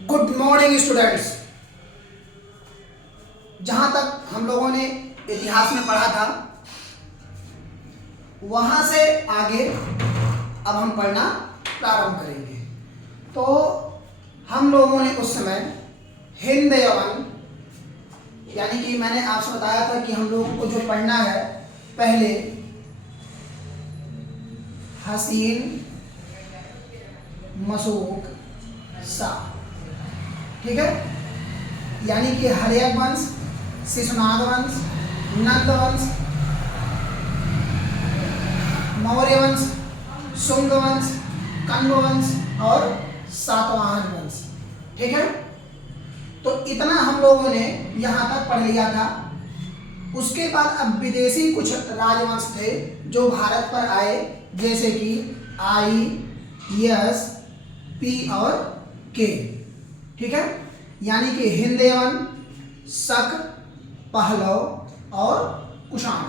Good morning students. जहां तक हम लोगों ने इतिहास में पढ़ा था वहां से आगे अब हम पढ़ना प्रारंभ करेंगे। तो हम लोगों ने उस समय हिंद यवन, यानी कि मैंने आपसे बताया था कि हम लोगों को जो पढ़ना है पहले हसीन मशूक शाह, ठीक है, यानी कि हर्यक वंश, शिशुनाग वंश, नंद वंश, मौर्य वंश, शुंग वंश, कण्व वंश और सातवाहन वंश, ठीक है। तो इतना हम लोगों ने यहाँ तक पढ़ लिया था। उसके बाद अब विदेशी कुछ राजवंश थे जो भारत पर आए, जैसे कि आई, यस, पी और के, ठीक है, यानी कि हिंद यवन, शक, पहलव और कुषाण।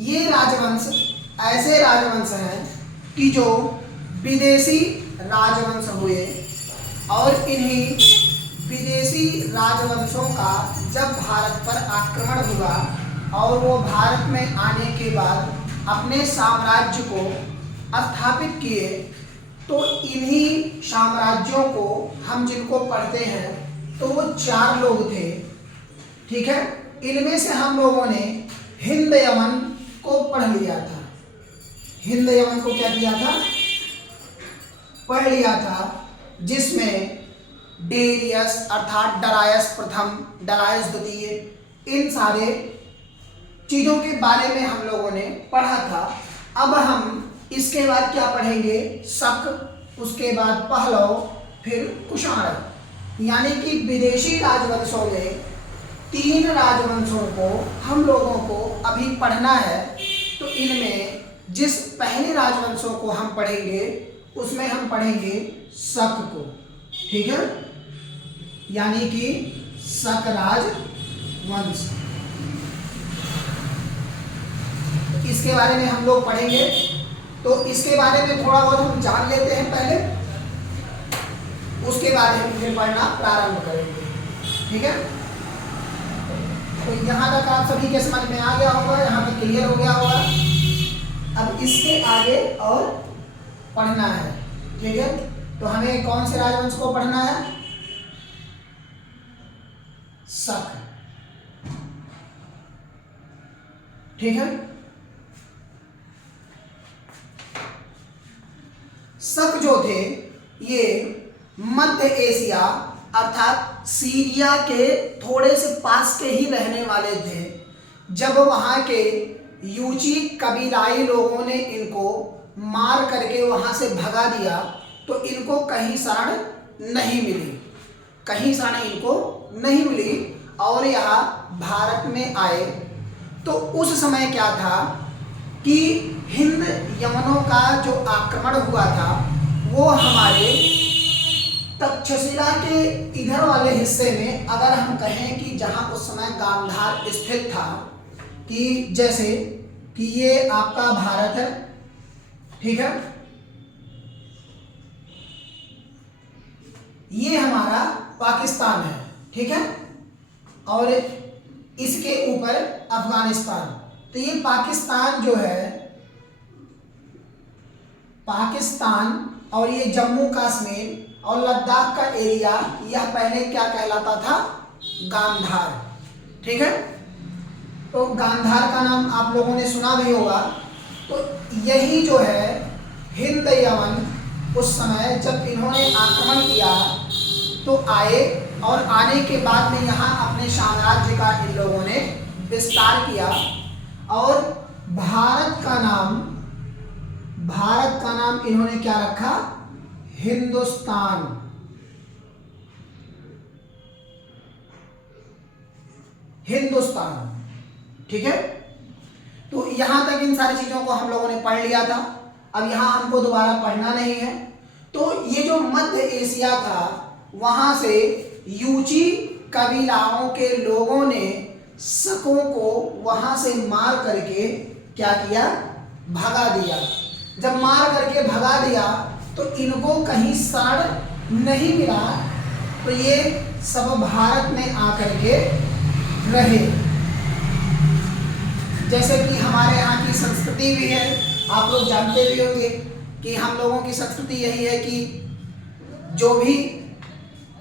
ये राजवंश ऐसे राजवंश हैं कि जो विदेशी राजवंश हुए और इन्हीं विदेशी राजवंशों का जब भारत पर आक्रमण हुआ और वो भारत में आने के बाद अपने साम्राज्य को स्थापित किए, तो इन्हीं साम्राज्यों को हम जिनको पढ़ते हैं तो वो 4 लोग थे, ठीक है। इनमें से हम लोगों ने हिंद यवन को पढ़ लिया था। हिंद यवन को क्या किया था? पढ़ लिया था, जिसमें डेरियस अर्थात डरायस प्रथम, डरायस द्वितीय, इन सारे चीजों के बारे में हम लोगों ने पढ़ा था। अब हम इसके बाद क्या पढ़ेंगे? शक, उसके बाद पहलव, फिर कुषाण। यानी कि विदेशी राजवंशों में 3 राजवंशों को हम लोगों को अभी पढ़ना है। तो इनमें जिस पहले राजवंशों को हम पढ़ेंगे उसमें हम पढ़ेंगे शक को, ठीक है, यानी कि शक राजवंश। इसके बारे में हम लोग पढ़ेंगे। तो इसके बारे में थोड़ा बहुत हम जान लेते हैं पहले, उसके बाद हम फिर पढ़ना प्रारंभ करेंगे, ठीक है। तो यहाँ तक आप सभी के समझ में आ गया होगा, यहाँ तक क्लियर हो गया होगा। अब इसके आगे और पढ़ना है, ठीक है। तो हमें कौन से राजवंश को पढ़ना है? शक, ठीक है। शक जो थे ये मध्य एशिया अर्थात सीरिया के थोड़े से पास के ही रहने वाले थे। जब वहां के यूची कबीलाई लोगों ने इनको मार करके वहां से भगा दिया तो इनको कहीं शरण नहीं मिली, कहीं शरण इनको नहीं मिली और यहाँ भारत में आए। तो उस समय क्या था कि हिंद यवनों का जो आक्रमण हुआ था वो हमारे तक्षशिला के इधर वाले हिस्से में, अगर हम कहें कि जहां उस समय गांधार स्थित था, कि जैसे कि ये आपका भारत है, ठीक है, ये हमारा पाकिस्तान है, ठीक है, और इसके ऊपर अफगानिस्तान। तो ये पाकिस्तान जो है, पाकिस्तान और ये जम्मू कश्मीर और लद्दाख का एरिया, यह पहले क्या कहलाता था? गांधार, ठीक है। तो गांधार का नाम आप लोगों ने सुना भी होगा। तो यही जो है हिंद यवन उस समय जब इन्होंने आक्रमण किया तो आए और आने के बाद में यहाँ अपने साम्राज्य का इन लोगों ने विस्तार किया और भारत का नाम इन्होंने क्या रखा? हिंदुस्तान, हिंदुस्तान, ठीक है। तो यहां तक इन सारी चीजों को हम लोगों ने पढ़ लिया था। अब यहां हमको दोबारा पढ़ना नहीं है। तो ये जो मध्य एशिया था वहां से यूची कबीलाओं के लोगों ने शकों को वहां से मार करके क्या किया? भगा दिया। जब मार करके भगा दिया तो इनको कहीं शरण नहीं मिला तो ये सब भारत में आकर के रहे। जैसे कि हमारे यहाँ की संस्कृति भी है, आप लोग जानते भी होंगे कि हम लोगों की संस्कृति यही है कि जो भी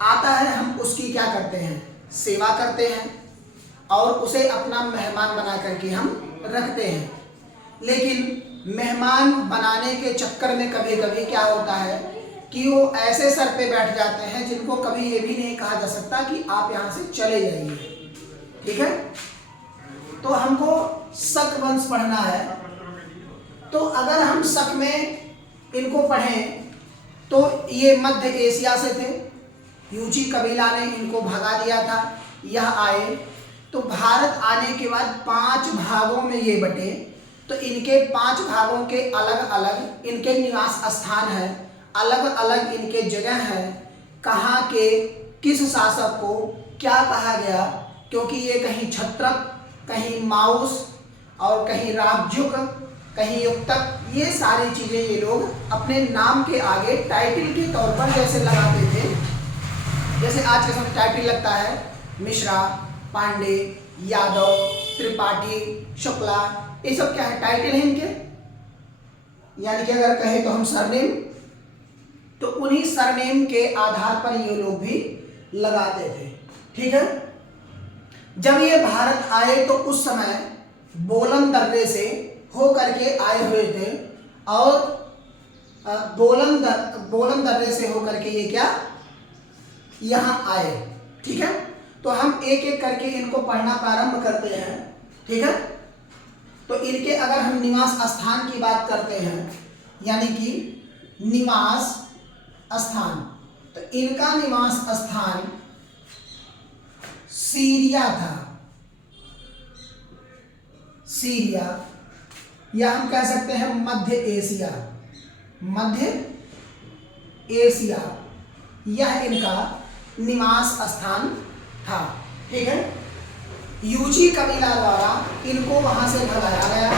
आता है हम उसकी क्या करते हैं, सेवा करते हैं और उसे अपना मेहमान बना करके हम रखते हैं। लेकिन मेहमान बनाने के चक्कर में कभी कभी क्या होता है कि वो ऐसे सर पे बैठ जाते हैं जिनको कभी ये भी नहीं कहा जा सकता कि आप यहाँ से चले जाइए। ठीक है, तो हमको शक वंश पढ़ना है। तो अगर हम शक में इनको पढ़ें तो ये मध्य एशिया से थे, यूची कबीला ने इनको भगा दिया था, यह आए तो भारत आने के बाद 5 भागों में ये बटे। तो इनके 5 भागों के अलग अलग इनके निवास स्थान है, अलग अलग इनके जगह है, कहाँ के किस शासक को क्या कहा गया, क्योंकि ये कहीं छत्रक, कहीं माउस और कहीं राजयुग, कहीं युक्तक, ये सारी चीज़ें ये लोग अपने नाम के आगे टाइटल के तौर पर जैसे लगाते थे। जैसे आज के समय टाइटल लगता है मिश्रा, पांडे, यादव, त्रिपाठी, शुक्ला, ये सब क्या है, टाइटल है इनके। यानी कि अगर कहे तो हम सरनेम, तो उन्हीं सरनेम के आधार पर ये लोग भी लगाते थे। ठीक है, जब ये भारत आए तो उस समय बोलन दर्रे से हो करके आए हुए थे और बोलन दर्रे से हो करके ये क्या यहाँ आए। ठीक है, तो हम एक एक करके इनको पढ़ना प्रारंभ करते हैं। ठीक है, तो इनके अगर हम निवास स्थान की बात करते हैं, यानी कि निवास स्थान, तो इनका निवास स्थान सीरिया था। सीरिया या हम कह सकते हैं मध्य एशिया, मध्य एशिया यह इनका निवास स्थान था। ठीक है, यूची कबीला द्वारा इनको वहां से भगाया गया।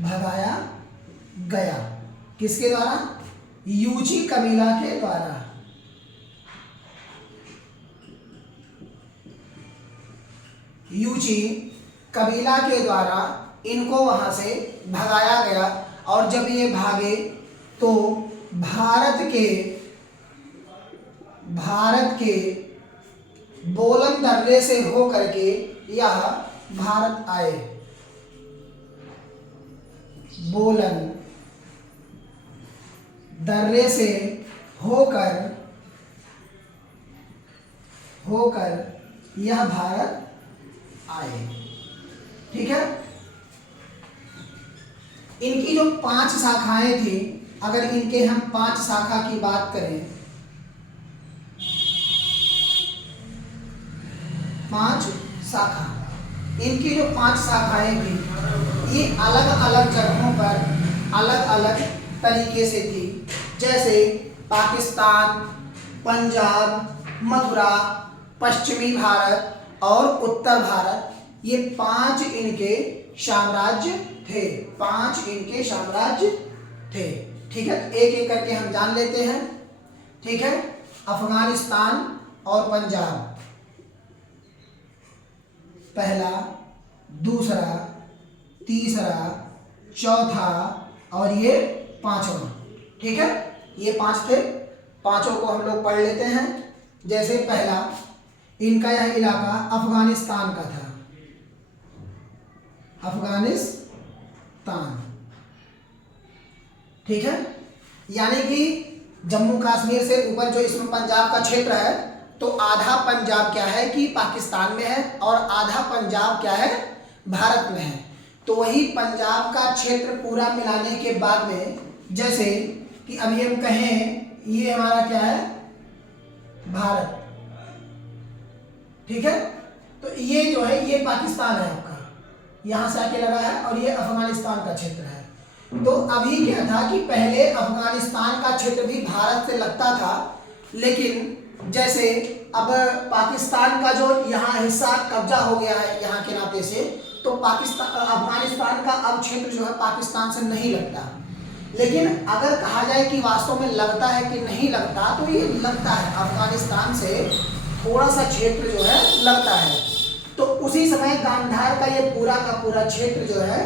भगाया गया किसके द्वारा, यूची कबीला के द्वारा। यूची कबीला के द्वारा इनको वहां से भगाया गया और जब ये भागे तो भारत के बोलन दर्रे से हो करके यह भारत आए। बोलन दर्रे से होकर यह भारत आए। ठीक है, इनकी जो 5 शाखाएं थी, अगर इनके हम 5 शाखा की बात करें, 5 शाखा, इनकी जो 5 शाखाएं थी ये अलग अलग जगहों पर अलग अलग तरीके से थी। जैसे पाकिस्तान, पंजाब, मथुरा, पश्चिमी भारत और उत्तर भारत, ये 5 इनके साम्राज्य थे। 5 इनके साम्राज्य थे। ठीक है, एक एक करके हम जान लेते हैं। ठीक है, अफगानिस्तान और पंजाब पहला, दूसरा, तीसरा, चौथा और ये 5वां। ठीक है, ये 5 थे, 5 को हम लोग पढ़ लेते हैं। जैसे पहला, इनका यह इलाका अफगानिस्तान का था। अफगानिस्तान, ठीक है, यानी कि जम्मू कश्मीर से ऊपर जो इसमें पंजाब का क्षेत्र है, तो आधा पंजाब क्या है कि पाकिस्तान में है और आधा पंजाब क्या है, भारत में है। तो वही पंजाब का क्षेत्र पूरा मिलाने के बाद में, जैसे कि अभी हम कहें ये हमारा क्या है, भारत। ठीक है, तो ये जो है ये पाकिस्तान है आपका, यहाँ से आके लगा है, और ये अफगानिस्तान का क्षेत्र है। तो अभी क्या था कि पहले अफगानिस्तान का क्षेत्र भी भारत से लगता था, लेकिन जैसे अब पाकिस्तान का जो यहाँ हिस्सा कब्जा हो गया है यहाँ के नाते से, तो पाकिस्तान अफगानिस्तान का अब क्षेत्र जो है पाकिस्तान से नहीं लगता। लेकिन अगर कहा जाए कि वास्तव में लगता है कि नहीं लगता, तो ये लगता है, अफगानिस्तान से थोड़ा सा क्षेत्र जो है लगता है। तो उसी समय गांधार का ये पूरा का पूरा क्षेत्र जो है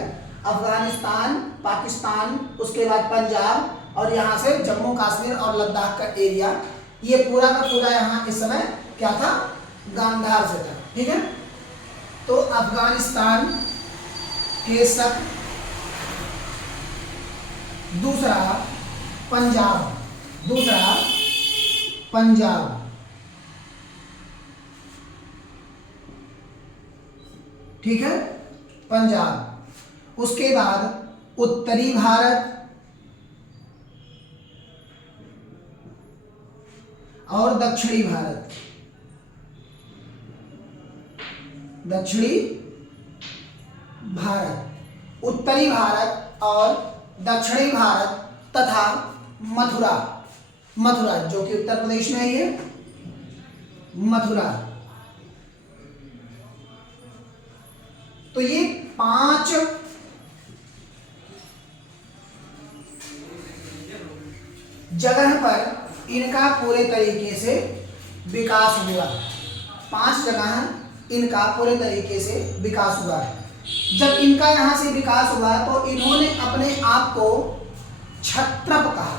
अफगानिस्तान, पाकिस्तान, उसके बाद पंजाब और यहाँ से जम्मू कश्मीर और लद्दाख का एरिया, ये पूरा का पूरा यहाँ इस समय क्या था, गांधार से था। ठीक है, तो अफगानिस्तान के शक, दूसरा पंजाब, दूसरा पंजाब, ठीक है, पंजाब। उसके बाद उत्तरी भारत और दक्षिणी भारत, दक्षिणी भारत, उत्तरी भारत और दक्षिणी भारत तथा मथुरा, मथुरा जो कि उत्तर प्रदेश में है, ये मथुरा। तो ये 5 जगह पर इनका पूरे तरीके से विकास हुआ। 5 जगह इनका पूरे तरीके से विकास हुआ। जब इनका यहाँ से विकास हुआ तो इन्होंने अपने आप को क्षत्रप कहा,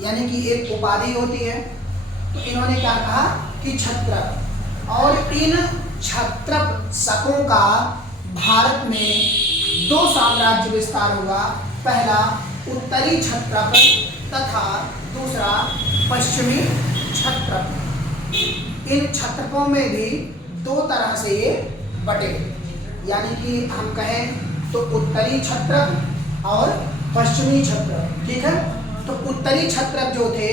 यानी कि एक उपाधि होती है, तो इन्होंने क्या कहा कि क्षत्रप। और इन क्षत्रप शकों का भारत में 2 साम्राज्य विस्तार हुआ, पहला उत्तरी क्षत्रप तथा दूसरा पश्चिमी क्षत्रप। इन क्षत्रपों में भी 2 तरह से ये बटे, यानी कि हम कहें तो उत्तरी क्षत्रप और पश्चिमी क्षत्रप। ठीक है, तो उत्तरी क्षत्रप जो थे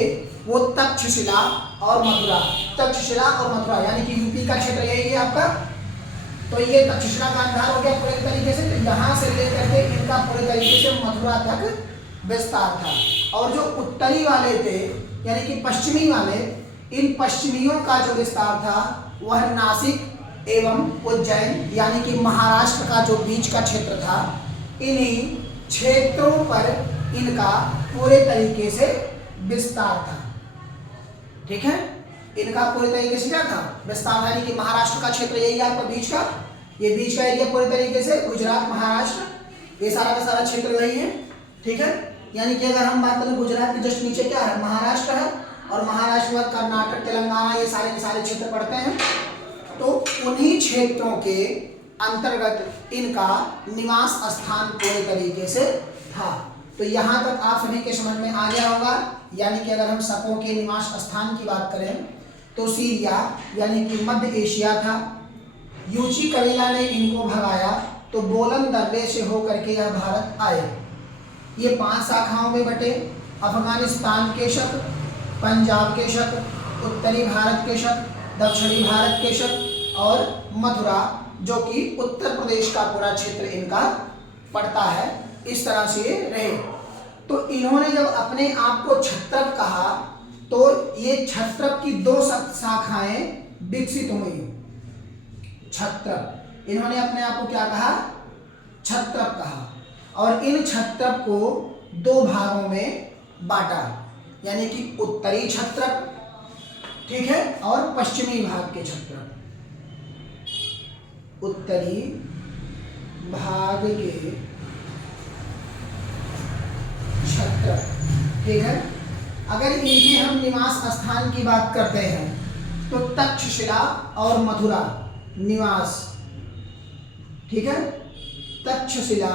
वो तक्षशिला और मथुरा, तक्षशिला और मथुरा यानी कि यूपी का क्षेत्र यही है आपका। तो ये तक्षशिला गांधार हो गया पूरे तरीके से, तो यहाँ से लेकर के इनका पूरे तरीके से मथुरा तक विस्तार था। और जो उत्तरी वाले थे यानी कि पश्चिमी वाले, इन पश्चिमियों का जो विस्तार था वह नासिक एवं उज्जैन यानी कि महाराष्ट्र का जो बीच का क्षेत्र था, इन्हीं क्षेत्रों पर इनका पूरे तरीके से विस्तार था। ठीक है, इनका पूरे तरीके से क्या था, विस्तार, यानी कि महाराष्ट्र का क्षेत्र यही है आपका बीच का, ये बीच का एरिया पूरे तरीके से गुजरात, महाराष्ट्र, ये सारा का सारा क्षेत्र वही है। ठीक है, यानी कि अगर हम बात करें गुजरात के जस्ट नीचे क्या है, महाराष्ट्र है, और महाराष्ट्र में कर्नाटक, तेलंगाना, ये सारे के सारे क्षेत्र पड़ते हैं। तो उन्हीं क्षेत्रों के अंतर्गत इनका निवास स्थान पूरे तरीके से था। तो यहाँ तक आप सभी के समझ में आ गया होगा। यानी कि अगर हम शकों के निवास स्थान की बात करें तो सीरिया यानी कि मध्य एशिया था। यूची कबीला ने इनको भगाया तो बोलन दर्रे से होकर के यह भारत आए। ये 5 शाखाओं में बटे, अफगानिस्तान के शक, पंजाब के शक, उत्तरी भारत के शक, दक्षिणी भारत के शक और मथुरा जो कि उत्तर प्रदेश का पूरा क्षेत्र इनका पड़ता है। इस तरह से रहे। तो इन्होंने जब अपने आप को क्षत्रप कहा तो ये क्षत्रप की 2 शाखाएं विकसित हुई। क्षत्रप, इन्होंने अपने आप को क्या कहा, क्षत्रप कहा, और इन क्षत्रप को 2 भागों में बांटा, यानी कि उत्तरी क्षत्रप, ठीक है, और पश्चिमी भाग के क्षत्रप। उत्तरी भाग के क्षत्रप, ठीक है। अगर इनके हम निवास स्थान की बात करते हैं तो तक्षशिला और मथुरा निवास, ठीक है, तक्षशिला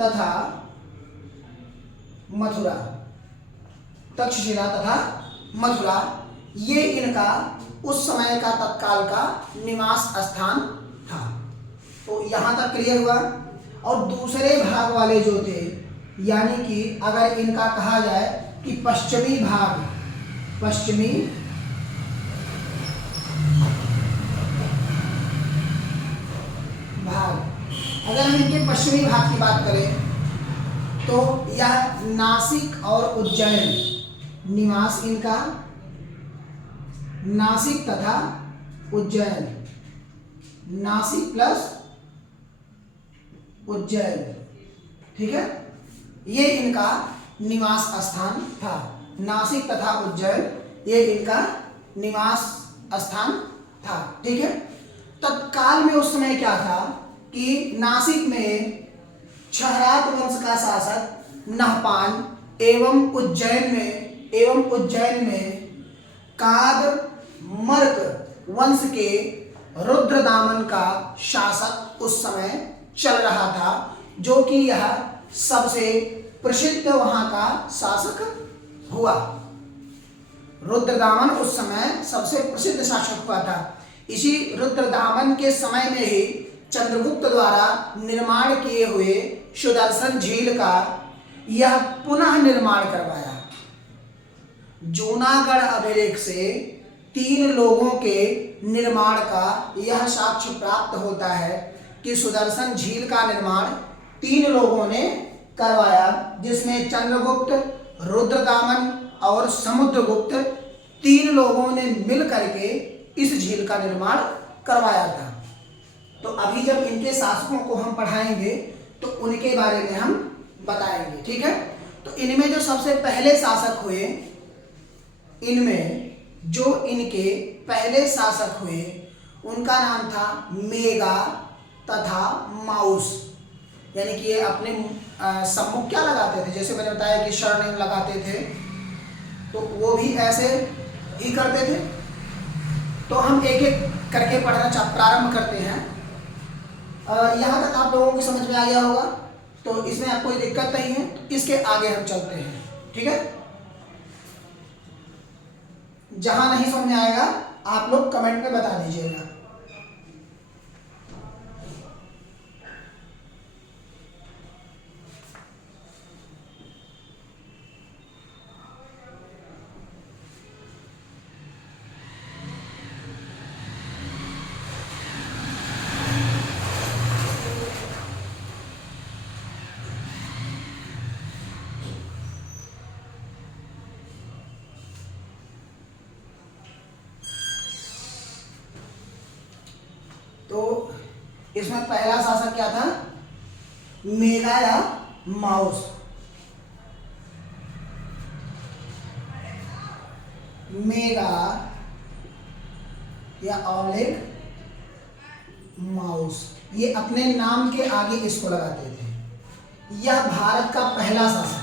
तथा मथुरा, तक्षशिला तथा मथुरा, ये इनका उस समय का तत्काल का निवास स्थान था। तो यहां तक क्लियर हुआ। और दूसरे भाग वाले जो थे, यानी कि अगर इनका कहा जाए कि पश्चिमी भाग, पश्चिमी भाग, अगर हम इनके पश्चिमी भाग की बात करें तो यह नासिक और उज्जैन निवास इनका, नासिक तथा उज्जैन, नासिक प्लस उज्जैन, ठीक है, ये इनका निवास स्थान था। नासिक तथा उज्जैन ये इनका निवास स्थान था, ठीक है। तत्काल में उस समय क्या था कि नासिक में क्षहरात वंश का शासक नहपान एवं उज्जैन में कादमर्क वंश के रुद्रदामन का शासक उस समय चल रहा था, जो कि यह सबसे प्रसिद्ध वहां का शासक हुआ। रुद्रदामन उस समय सबसे प्रसिद्ध शासक हुआ था। इसी रुद्रदामन के समय में ही चंद्रगुप्त द्वारा निर्माण किए हुए सुदर्शन झील का यह पुनः निर्माण करवाया। जूनागढ़ अभिलेख से 3 लोगों के निर्माण का यह साक्ष्य प्राप्त होता है कि सुदर्शन झील का निर्माण 3 लोगों ने करवाया, जिसमें चंद्रगुप्त, रुद्रदामन और समुद्रगुप्त 3 लोगों ने मिल करके इस झील का निर्माण करवाया था। तो अभी जब इनके शासकों को हम पढ़ाएंगे तो उनके बारे में हम बताएंगे, ठीक है। तो इनमें जो सबसे पहले शासक हुए, इनमें जो इनके पहले शासक हुए उनका नाम था मेगा तथा माउस, यानी कि ये अपने सम्मुख क्या लगाते थे, जैसे मैंने बताया कि सरनेम लगाते थे, तो वो भी ऐसे ही करते थे। तो हम एक एक करके पढ़ना प्रारंभ करते हैं। यहाँ तक आप लोगों को समझ में आ गया होगा, तो इसमें आपको कोई दिक्कत नहीं है, तो इसके आगे हम चलते हैं, ठीक है। जहां नहीं समझ में आएगा आप लोग कमेंट में बता दीजिएगा। तो इसमें पहला शासक क्या था, मेगा या माउस। मेगा या ऑब्लिक माउस, ये अपने नाम के आगे इसको लगाते थे। यह भारत का पहला शासक था।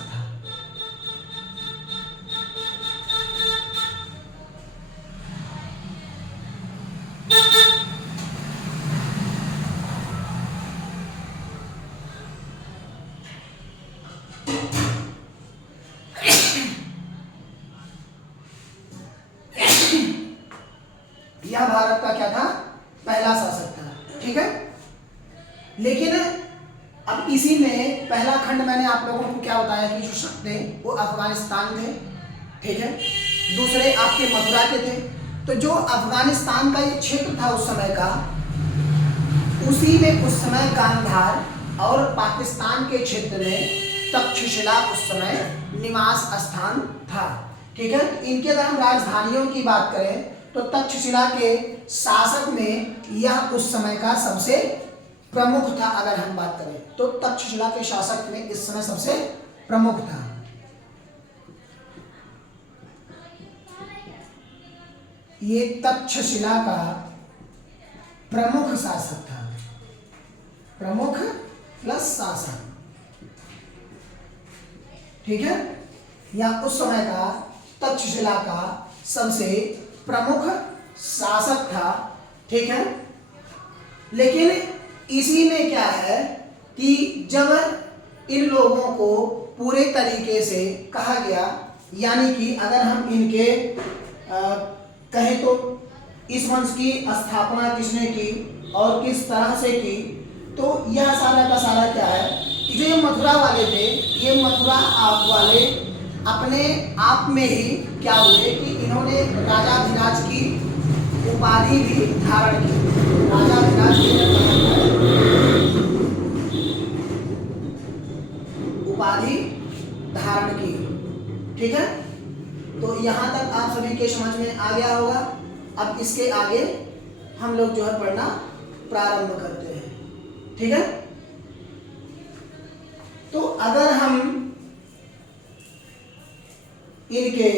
यह भारत का क्या था, पहला शासक था, ठीक है। लेकिन अब इसी में पहला खंड मैंने आप लोगों को क्या बताया कि जो शक थे वो अफगानिस्तान थे, ठीक है। दूसरे आपके मथुरा के थे। तो जो अफगानिस्तान का ये क्षेत्र था उस समय का, उसी में उस समय गांधार और पाकिस्तान के क्षेत्र में तक्षशिला उस समय निवास स्थान था, ठीक है। इनके अगर हम राजधानियों की बात करें तो तक्षशिला के शासक में यह उस समय का सबसे प्रमुख था। अगर हम बात करें तो तक्षशिला के शासक में इस समय सबसे प्रमुख था। ये तक्षशिला का प्रमुख शासक था, प्रमुख प्लस शासक, ठीक है। या उस समय का तक्षशिला का सबसे प्रमुख शासक था, ठीक है। लेकिन इसी में क्या है कि जब इन लोगों को पूरे तरीके से कहा गया, यानी कि अगर हम इनके कहें तो इस वंश की स्थापना किसने की और किस तरह से की, तो यह सारा का सारा क्या है, जो मथुरा वाले थे, ये मथुरा आप वाले अपने आप में ही क्या हुए कि इन्होंने राजाधिराज की उपाधि भी धारण की। राजाधिराज की उपाधि धारण की, ठीक है। तो यहां तक आप सभी के समझ में आ गया होगा। अब इसके आगे लोग जो है पढ़ना प्रारंभ करते हैं। ठीक है, तो अगर हम इनके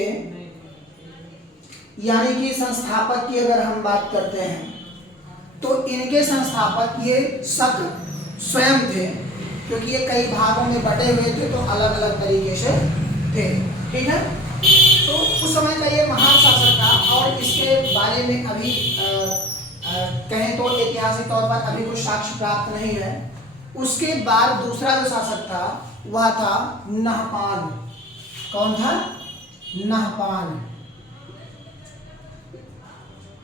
यानी कि संस्थापक की अगर हम बात करते हैं तो इनके संस्थापक ये शक स्वयं थे, क्योंकि ये कई भागों में बटे हुए थे तो अलग अलग तरीके से थे। ठीक है, तो उस समय का ये महान शासक था और इसके बारे में अभी कहें तो ऐतिहासिक तौर पर अभी कुछ साक्ष्य प्राप्त नहीं है। उसके बाद दूसरा जो शासक था वह था नहपान। कौन था? नहपान।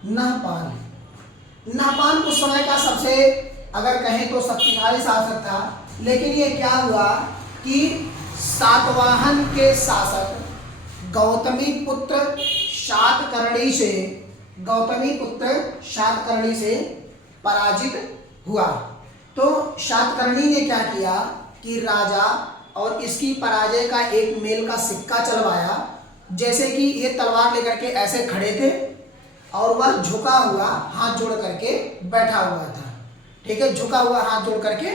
नहपान नहपान उस समय का सबसे अगर कहें तो शक्तिशाली शासक था, लेकिन ये क्या हुआ कि सातवाहन के शासक गौतमी पुत्र शातकर्णी से पराजित हुआ। तो शातकर्णी ने क्या किया कि राजा और इसकी पराजय का एक मेल का सिक्का चलवाया। जैसे कि ये तलवार लेकर के ऐसे खड़े थे और वह झुका हुआ हाथ जोड़ करके बैठा हुआ था। ठीक है, झुका हुआ हाथ जोड़ करके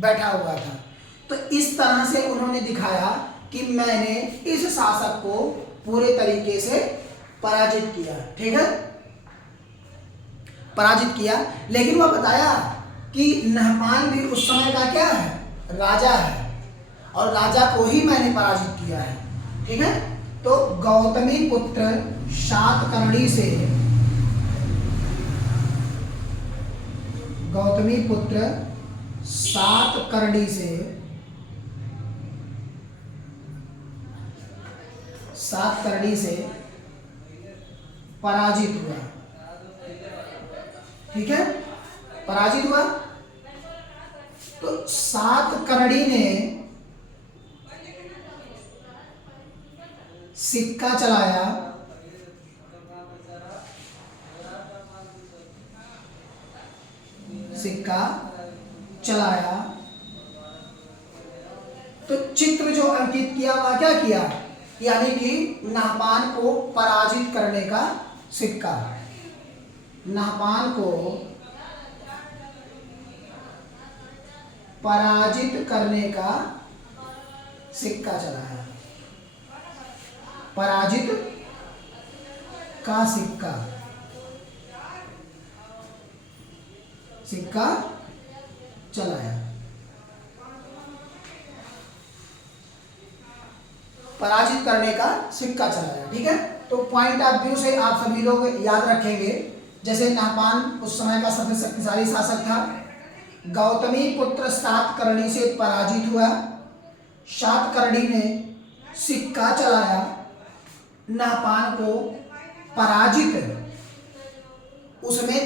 बैठा हुआ था। तो इस तरह से उन्होंने दिखाया कि मैंने इस शासक को पूरे तरीके से पराजित किया। ठीक है, पराजित किया। लेकिन वह बताया कि नहपान भी उस समय का क्या है? राजा है, और राजा को ही मैंने पराजित किया है। ठीक है, तो गौतमी पुत्र शातकर्णी से पराजित हुआ। ठीक है, पराजित हुआ। तो सातकर्णी ने सिक्का चलाया, तो चित्र जो अंकित किया वह क्या किया? यानी कि नहपान को पराजित करने का सिक्का। नहपान को पराजित करने का सिक्का चलाया। पराजित का सिक्का चलाया। पराजित करने का सिक्का चलाया। ठीक है, तो पॉइंट ऑफ व्यू से आप सभी लोग याद रखेंगे। जैसे नहपान उस समय का सबसे शक्तिशाली शासक था, गौतमी पुत्र सातकर्णी से पराजित हुआ, सातकर्णी ने सिक्का चलाया, नहपान को पराजित उसमें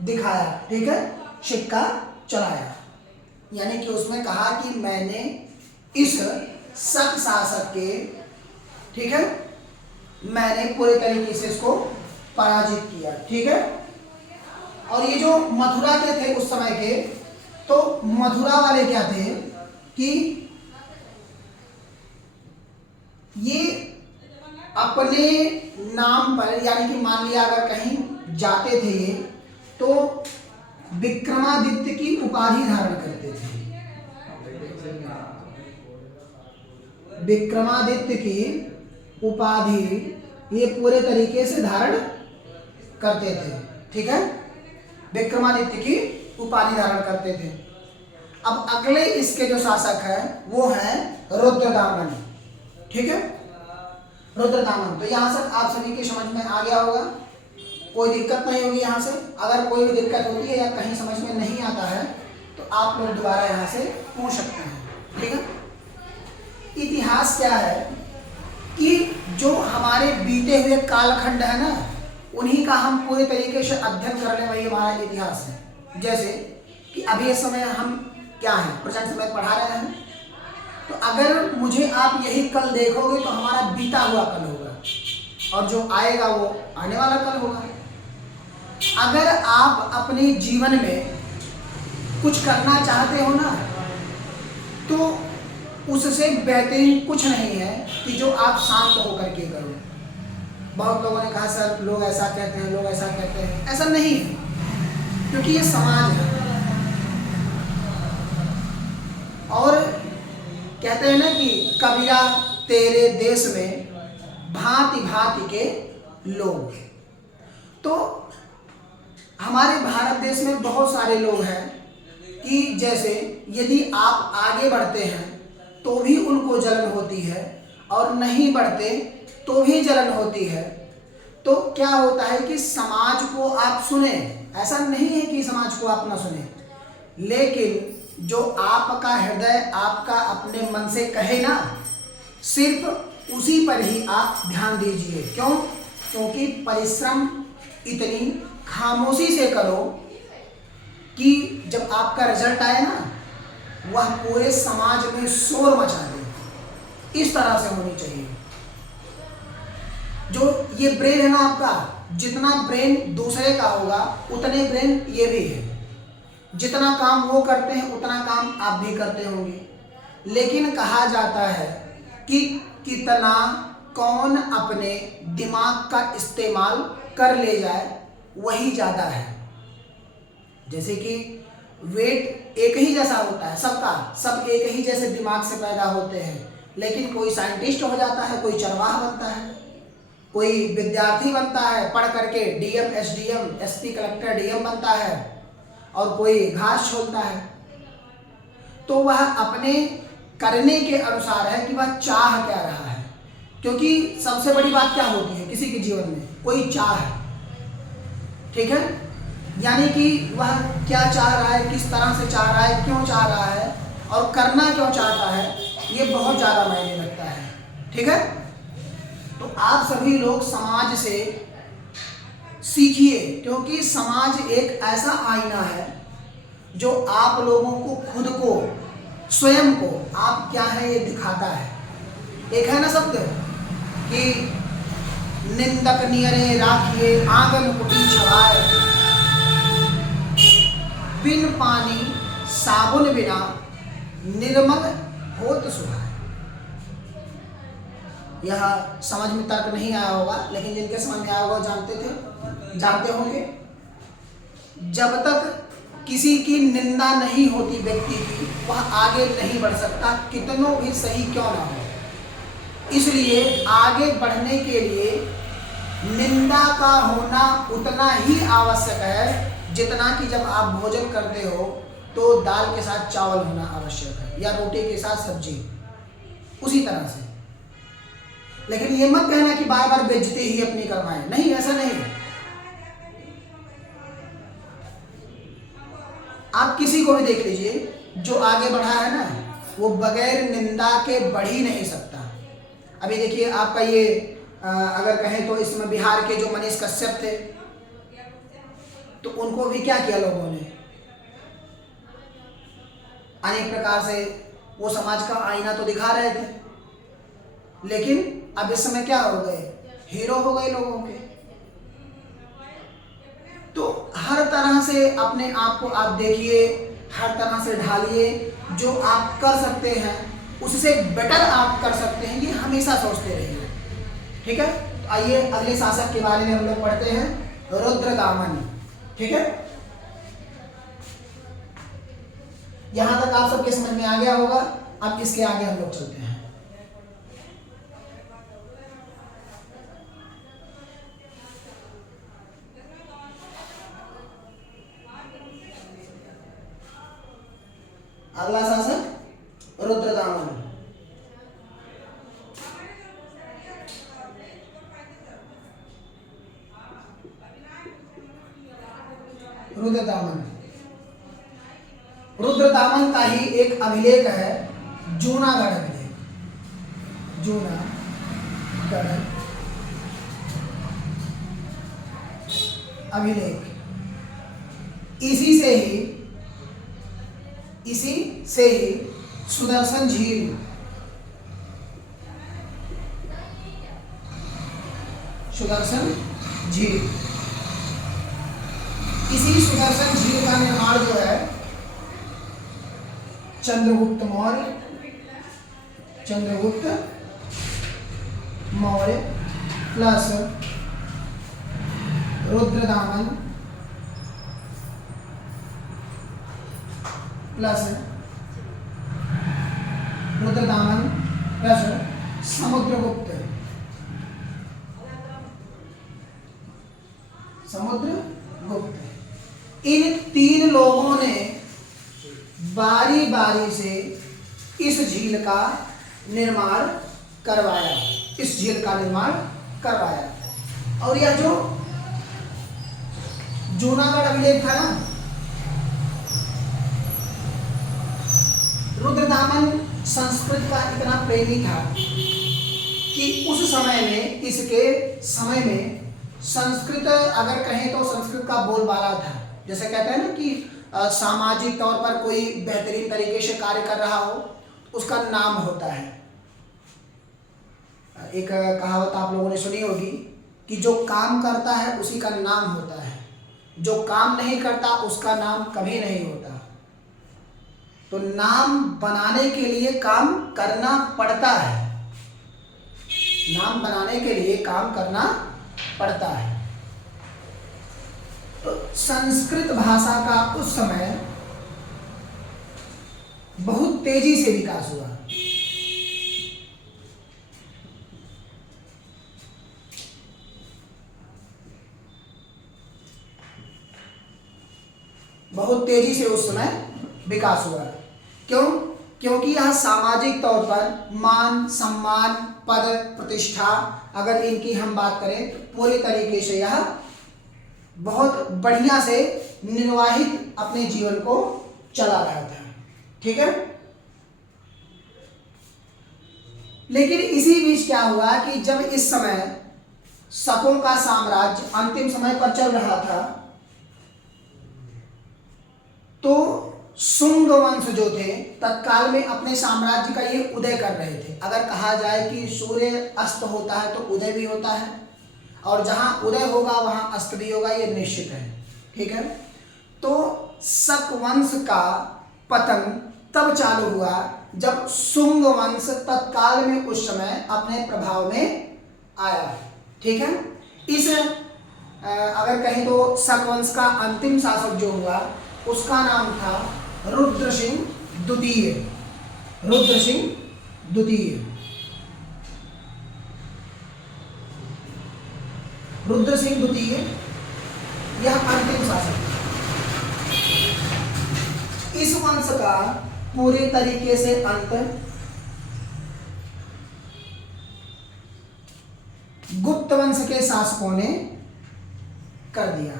दिखाया। ठीक है, सिक्का चलाया, यानी कि उसमें कहा कि मैंने इस शक शासक के, ठीक है, मैंने पूरे तरीके से इसको पराजित किया। ठीक है, और ये जो मथुरा के थे उस समय के, तो मथुरा वाले क्या थे कि ये अपने नाम पर, यानी कि मान लिया अगर कहीं जाते थे ये, तो विक्रमादित्य की उपाधि धारण करते थे। विक्रमादित्य की उपाधि ये पूरे तरीके से धारण करते थे। ठीक है, विक्रमादित्य की उपाधि धारण करते थे। अब अगले इसके जो शासक है वो है रुद्रदामन। ठीक है, रुद्रदामन। तो यहाँ से आप सभी के समझ में आ गया होगा, कोई दिक्कत नहीं होगी यहाँ से। अगर कोई भी दिक्कत होती है या कहीं समझ में नहीं आता है तो आप लोग दोबारा यहाँ से पूछ सकते हैं। ठीक है, इतिहास क्या है कि जो हमारे बीते हुए कालखंड है ना, उन्हीं का हम पूरे तरीके से अध्ययन कर ले, वही हमारा इतिहास है। जैसे कि अभी इस समय हम क्या है, प्रेजेंट समय पढ़ा रहे हैं, तो अगर मुझे आप यही कल देखोगे तो हमारा बीता हुआ कल होगा, और जो आएगा वो आने वाला कल होगा। अगर आप अपने जीवन में कुछ करना चाहते हो ना, तो उससे बेहतरीन कुछ नहीं है कि जो आप शांत होकर के करो। बहुत लोगों ने कहा सर लोग ऐसा कहते हैं, लोग ऐसा कहते हैं, ऐसा नहीं है, क्योंकि ये समाज है। और कहते हैं ना कि कबीरा तेरे देश में भांति भांति के लोग। तो हमारे भारत देश में बहुत सारे लोग हैं कि जैसे यदि आप आगे बढ़ते हैं तो भी उनको जलन होती है और नहीं बढ़ते तो भी जलन होती है। तो क्या होता है कि समाज को आप सुने, ऐसा नहीं है कि समाज को आप ना सुने, लेकिन जो आपका हृदय आपका अपने मन से कहे ना, सिर्फ उसी पर ही आप ध्यान दीजिए। क्यों? क्योंकि परिश्रम इतनी खामोशी से करो कि जब आपका रिजल्ट आए ना, वह पूरे समाज में शोर मचा दे। इस तरह से होनी चाहिए। जो ये ब्रेन है ना आपका, जितना ब्रेन दूसरे का होगा उतने ब्रेन ये भी है। जितना काम वो करते हैं उतना काम आप भी करते होंगे, लेकिन कहा जाता है कि कितना कौन अपने दिमाग का इस्तेमाल कर ले जाए वही ज़्यादा है। जैसे कि वेट एक ही जैसा होता है सबका, सब एक ही जैसे दिमाग से पैदा होते हैं, लेकिन कोई साइंटिस्ट हो जाता है, कोई चरवाहा बनता है, कोई विद्यार्थी बनता है पढ़ करके DM, SDM, SP, collector, DM बनता है, और कोई घास छोलता है। तो वह अपने करने के अनुसार है कि वह चाह क्या रहा है। क्योंकि सबसे बड़ी बात क्या होती है किसी के जीवन में? कोई चाह है, ठीक है? यानी कि वह क्या चाह रहा है, किस तरह से चाह रहा है, क्यों चाह रहा है और करना क्यों चाहता है, ये बहुत ज़्यादा मायने रखता है, ठीक है? तो आप सभी लोग समाज से सीखिए, क्योंकि समाज एक ऐसा आईना है जो आप लोगों को खुद को, स्वयं को आप क्या है ये दिखाता है। एक है ना शब्द कि निंदक नियरे राखिए आंगन कुटी छवाए, बिन पानी साबुन बिना निर्मल होत सुहाए। यह समझ में तर्क नहीं आया होगा, लेकिन जिनके समझ में आया होगा जानते होंगे। जब तक किसी की निंदा नहीं होती व्यक्ति की, वह आगे नहीं बढ़ सकता, कितनों भी सही क्यों ना हो। इसलिए आगे बढ़ने के लिए निंदा का होना उतना ही आवश्यक है जितना कि जब आप भोजन करते हो तो दाल के साथ चावल होना आवश्यक है, या रोटी के साथ सब्जी, उसी तरह से। लेकिन ये मत कहना कि बार बार बेइज्जती ही अपनी करवाएं, नहीं, ऐसा नहीं। आप किसी को भी देख लीजिए जो आगे बढ़ा है ना, वो बगैर निंदा के बढ़ ही नहीं सकता। अभी देखिए आपका ये अगर कहें तो इसमें बिहार के जो मनीष कश्यप थे, तो उनको भी क्या किया लोगों ने, अनेक प्रकार से वो समाज का आईना तो दिखा रहे थे, लेकिन अब इस समय क्या हो गए, हीरो हो गए लोगों के। तो हर तरह से अपने आप को आप देखिए, हर तरह से ढालिए, जो आप कर सकते हैं उससे बेटर आप कर सकते हैं, ये हमेशा सोचते रहिए, ठीक है? तो आइए अगले शासक के बारे में हम लोग पढ़ते हैं, रुद्रदामन, ठीक है? यहां तक आप सबके समझ में आ गया होगा। अब इसके आगे हम लोग चलते हैं। अगला शासक रुद्रदामन। रुद्रदामन का ही एक अभिलेख है, जूनागढ़ अभिलेख। जूनागढ़ अभिलेख। इसी से ही सुदर्शन झील, इसी सुदर्शन झील का निर्माण जो है Chandragupta Maurya plus Rudradaman plus Rudradaman plus Samudragupta. Samudragupta इन 3 लोगों ने बारी बारी से इस झील का निर्माण करवाया, इस झील का निर्माण करवाया। और यह जो जूनागढ़ अभिलेख था ना, रुद्रदामन संस्कृत का इतना प्रेमी था कि उस समय में, इसके समय में संस्कृत अगर कहें तो संस्कृत का बोलबाला था। जैसे कहते हैं ना कि सामाजिक तौर पर कोई बेहतरीन तरीके से कार्य कर रहा हो, उसका नाम होता है। एक कहावत आप लोगों ने सुनी होगी कि जो काम करता है उसी का नाम होता है, जो काम नहीं करता उसका नाम कभी नहीं होता। तो नाम बनाने के लिए काम करना पड़ता है, नाम बनाने के लिए काम करना पड़ता है। तो संस्कृत भाषा का उस समय बहुत तेजी से विकास हुआ। बहुत तेजी से उस समय विकास हुआ। क्यों? क्योंकि यह सामाजिक तौर पर मान सम्मान पद प्रतिष्ठा अगर इनकी हम बात करें तो पूरी तरीके से यह बहुत बढ़िया से निर्वाहित अपने जीवन को चला रहा था। ठीक है, लेकिन इसी बीच क्या हुआ कि जब इस समय शकों का साम्राज्य अंतिम समय पर चल रहा था तो शुंग वंश जो थे तत्काल में अपने साम्राज्य का ये उदय कर रहे थे। अगर कहा जाए कि सूर्य अस्त होता है तो उदय भी होता है, और जहां उदय होगा वहां अस्त भी होगा, ये निश्चित है। ठीक है, तो शक वंश का पतन तब चालू हुआ जब शुंग वंश तत्काल में उस समय अपने प्रभाव में आया। ठीक है, इस अगर कहें तो शक वंश का अंतिम शासक जो हुआ उसका नाम था रुद्र सिंह द्वितीय। रुद्र सिंह द्वितीय, रुद्र सिंह द्वितीय यह अंतिम शासक। इस वंश का पूरे तरीके से अंत गुप्त वंश के शासकों ने कर दिया।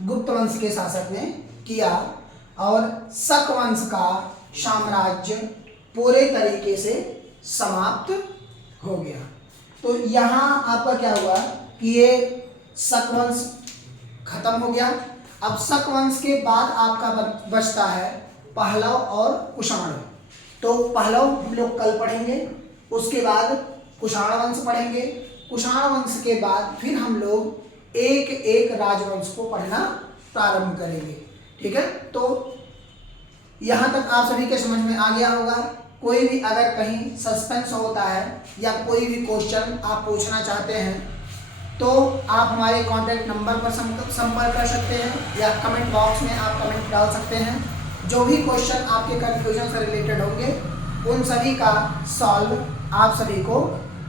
गुप्त वंश के शासक ने किया और शक वंश का साम्राज्य पूरे तरीके से समाप्त हो गया। तो यहाँ आपका क्या हुआ कि ये शक वंश खत्म हो गया। अब शक वंश के बाद आपका बचता है पहलव और कुषाण। तो पहलव हम लोग कल पढ़ेंगे, उसके बाद कुषाण वंश पढ़ेंगे, कुषाण वंश के बाद फिर हम लोग एक एक राजवंश को पढ़ना प्रारंभ करेंगे। ठीक है, तो यहाँ तक आप सभी के समझ में आ गया होगा। कोई भी अगर कहीं सस्पेंस होता है या कोई भी क्वेश्चन आप पूछना चाहते हैं तो आप हमारे कॉन्टैक्ट नंबर पर संपर्क कर सकते हैं या कमेंट बॉक्स में आप कमेंट डाल सकते हैं। जो भी क्वेश्चन आपके कन्फ्यूजन से रिलेटेड होंगे उन सभी का सॉल्व आप सभी को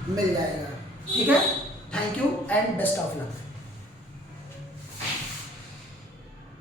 मिल जाएगा। ठीक है, thank you and best of luck.